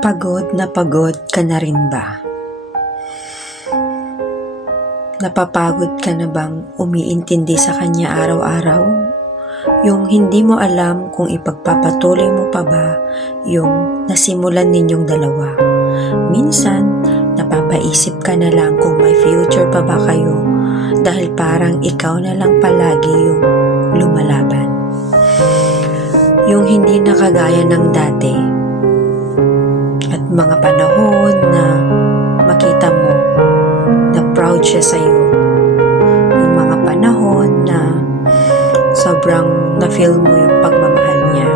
Pagod ka na rin ba? Napapagod ka na bang umiintindi sa kanya araw-araw? Yung hindi mo alam kung ipagpapatuloy mo pa ba yung nasimulan ninyong dalawa. Minsan, napapaisip ka na lang kung may future pa ba kayo dahil parang ikaw na lang palagi yung lumalaban. Yung hindi na kagaya ng dati. At mga panahon na makita mo na proud siya sa'yo. Yung mga panahon na sobrang na-feel mo yung pagmamahal niya.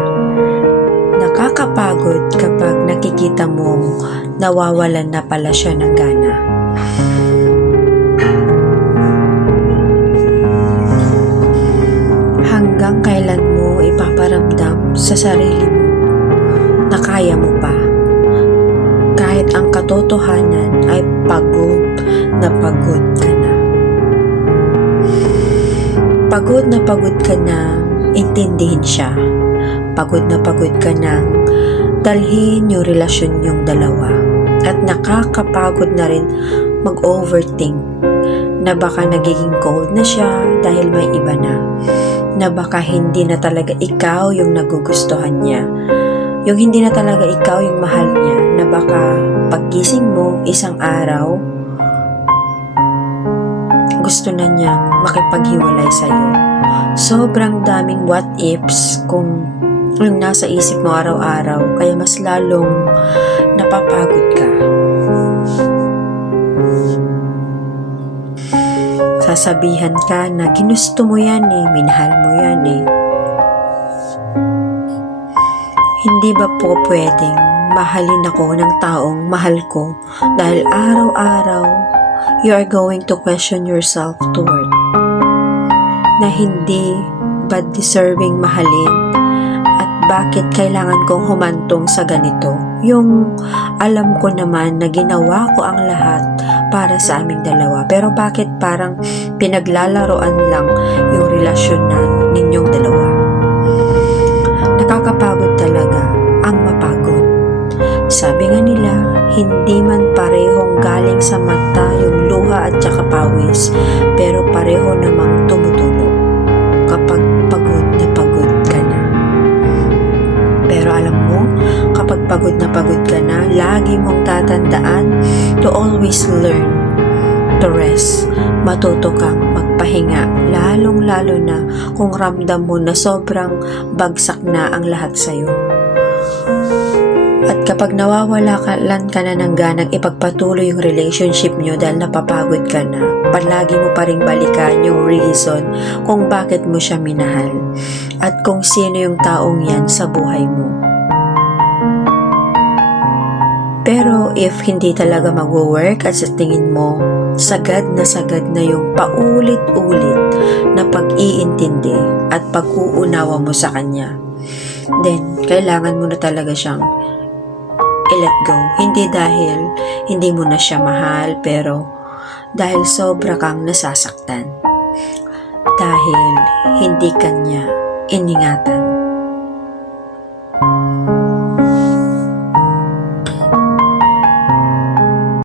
Nakakapagod kapag nakikita mong nawawalan na pala siya ng gana. Hanggang kailan mo ipaparamdam sa sarili mo na kaya mo pa? Kahit ang katotohanan ay pagod ka na. Pagod ka na intindihin siya. Pagod ka na dalhin yung relasyon yung dalawa. At nakakapagod na rin mag-overthink na baka nagiging cold na siya dahil may iba na. Na baka hindi na talaga ikaw yung nagugustuhan niya. Yung hindi na talaga ikaw yung mahal niya, na baka paggising mo isang araw, gusto na niyang makipaghiwalay sa'yo. Sobrang daming what ifs kung yung nasa isip mo araw-araw, kaya mas lalong napapagod ka. Sasabihan ka na ginusto mo yan minahal mo yan Hindi ba po pwedeng mahalin ako ng taong mahal ko dahil araw-araw you are going to question yourself to worth na hindi ba deserving mahalin at bakit kailangan kong humantong sa ganito? Yung alam ko naman na ginawa ko ang lahat para sa aming dalawa, pero bakit parang pinaglalaroan lang yung relasyon na ninyong dalawa? Nakakapagod talaga ang mapagod. Sabi nga nila, hindi man parehong galing sa mata yung luha at saka pawis, pero pareho namang tumutulo kapag pagod ka na. Pero alam mo, kapag pagod ka na, lagi mong tatandaan to always learn to rest. Matuto kang magpahinga, lalong-lalo na kung ramdam mo na sobrang bagsak na ang lahat sa'yo. At kapag nawawalan ka na ng ganang ipagpatuloy yung relationship nyo dahil napapagod ka na, palagi mo pa rin balikan yung reason kung bakit mo siya minahal at kung sino yung taong yan sa buhay mo. Pero if hindi talaga mag-work at sa tingin mo, sagad na yung paulit-ulit na pag-iintindi at pag-uunawa mo sa kanya, then kailangan mo na talaga siyang i-let go. Hindi dahil hindi mo na siya mahal, pero dahil sobra kang nasasaktan. Dahil hindi kanya iningatan.